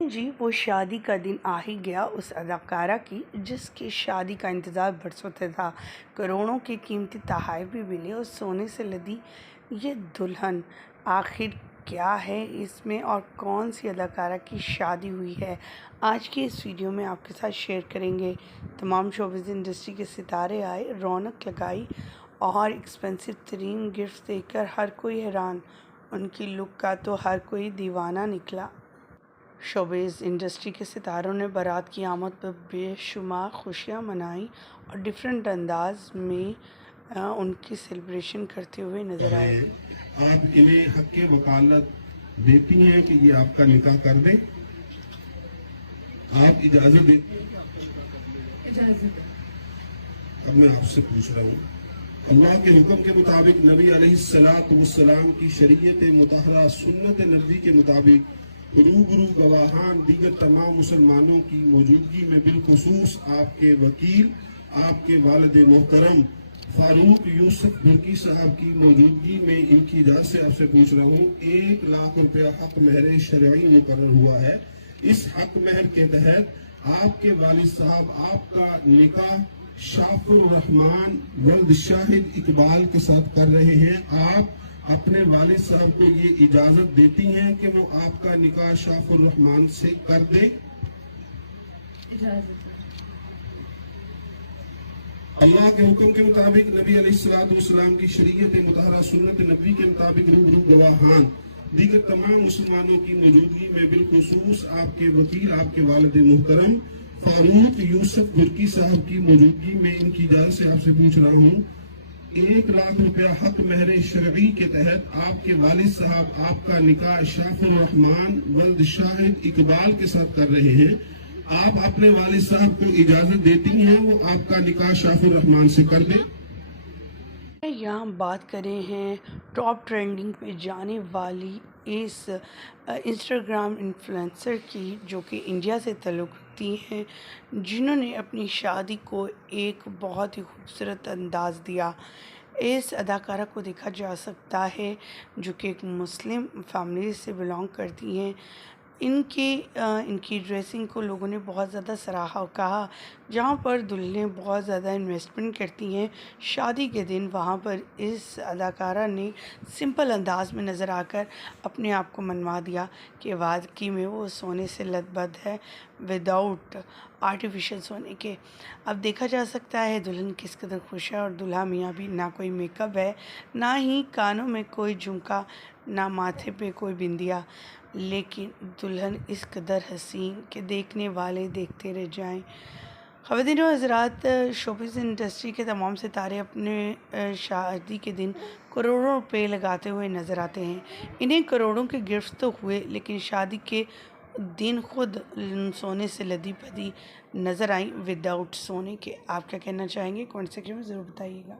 جی وہ شادی کا دن آ ہی گیا اس اداکارہ کی جس کی شادی کا انتظار برسوں سے تھا۔ کروڑوں کے قیمتی تحائف بھی ملے اور سونے سے لدی یہ دلہن۔ آخر کیا ہے اس میں اور کون سی اداکارہ کی شادی ہوئی ہے، آج کی اس ویڈیو میں آپ کے ساتھ شیئر کریں گے۔ تمام شوبز انڈسٹری کے ستارے آئے، رونق لگائی اور ایکسپینسو ترین گفٹ دیکھ کر ہر کوئی حیران۔ ان کی لک کا تو ہر کوئی دیوانہ نکلا۔ شوبز انڈسٹری کے ستاروں نے بارات کی آمد پر بے شمار خوشیاں منائیں اور ڈفرینٹ انداز میں ان کی سیلیبریشن کرتے ہوئے نظر آئے۔ آپ انہیں حق کے وکالت دیتی ہیں کہ یہ آپ کا نکاح کر دیں؟ آپ اجازت دیتی ہیں؟ اب میں آپ سے پوچھ رہا ہوں، اللہ کے حکم کے مطابق نبی علیہ السلام کی شریعت مطہرہ سنت نبوی کے مطابق روبرو گواہان دیگر تمام مسلمانوں کی موجودگی میں بالخصوص آپ کے وکیل، آپ کے والد محترم فاروق یوسف بھرکی صاحب کی موجودگی میں ان کی اجازت سے آپ سے پوچھ رہا ہوں، 1,00,000 روپیہ حق مہر شرعی مقرر ہوا ہے۔ اس حق مہر کے تحت آپ کے والد صاحب آپ کا نکاح شاف الرحمان ولد شاہد اقبال کے ساتھ کر رہے ہیں۔ آپ اپنے والد صاحب کو یہ اجازت دیتی ہیں کہ وہ آپ کا نکاح شاف الرحمان سے کر دے؟ اللہ کے حکم کے مطابق نبی علیہ السلام کی شریعت مطہرہ سنت نبوی کے مطابق روبرو گواہان دیگر تمام مسلمانوں کی موجودگی میں بالخصوص آپ کے وکیل، آپ کے والد محترم فاروق یوسف بھرکی صاحب کی موجودگی میں ان کی اجازت سے آپ سے پوچھ رہا ہوں، 1,00,000 روپیہ حق مہر شرعی کے تحت آپ کے والد صاحب آپ کا نکاح شاف الرحمان ولد شاہد اقبال کے ساتھ کر رہے ہیں۔ آپ اپنے والد صاحب کو اجازت دیتی ہیں وہ آپ کا نکاح شاف الرحمان سے کر دیں؟ یہاں بات کریں ہیں ٹاپ ٹرینڈنگ پہ جانے والی اس انسٹاگرام انفلوئنسر کی، جو کہ انڈیا سے تعلق رکھتی ہیں، جنہوں نے اپنی شادی کو ایک بہت ہی خوبصورت انداز دیا۔ اس اداکارہ کو دیکھا جا سکتا ہے جو کہ ایک مسلم فیملی سے بلانگ کرتی ہیں۔ ان کی ڈریسنگ کو لوگوں نے بہت زیادہ سراہا، کہا جہاں پر دلہنیں بہت زیادہ انویسٹمنٹ کرتی ہیں شادی کے دن، وہاں پر اس اداکارہ نے سمپل انداز میں نظر آ کر اپنے آپ کو منوا دیا کہ واقعی میں وہ سونے سے لد بد ہے، وداؤٹ آرٹیفیشل سونے کے۔ اب دیکھا جا سکتا ہے دلہن کس قدر خوش ہے، اور دلہا میاں بھی نہ کوئی میک اپ ہے، نہ ہی کانوں میں کوئی جھمکا، نہ ماتھے پہ کوئی بندیا، لیکن دلہن اس قدر حسین کہ دیکھنے والے دیکھتے رہ جائیں۔ خواتین و حضرات، شوبز انڈسٹری کے تمام ستارے اپنے شادی کے دن کروڑوں روپے لگاتے ہوئے نظر آتے ہیں۔ انہیں کروڑوں کے گفٹ تو ہوئے، لیکن شادی کے دن خود سونے سے لدی پدی نظر آئیں وداؤٹ سونے کے۔ آپ کیا کہنا چاہیں گے؟ کمنٹ سیکشن میں ضرور بتائیے گا۔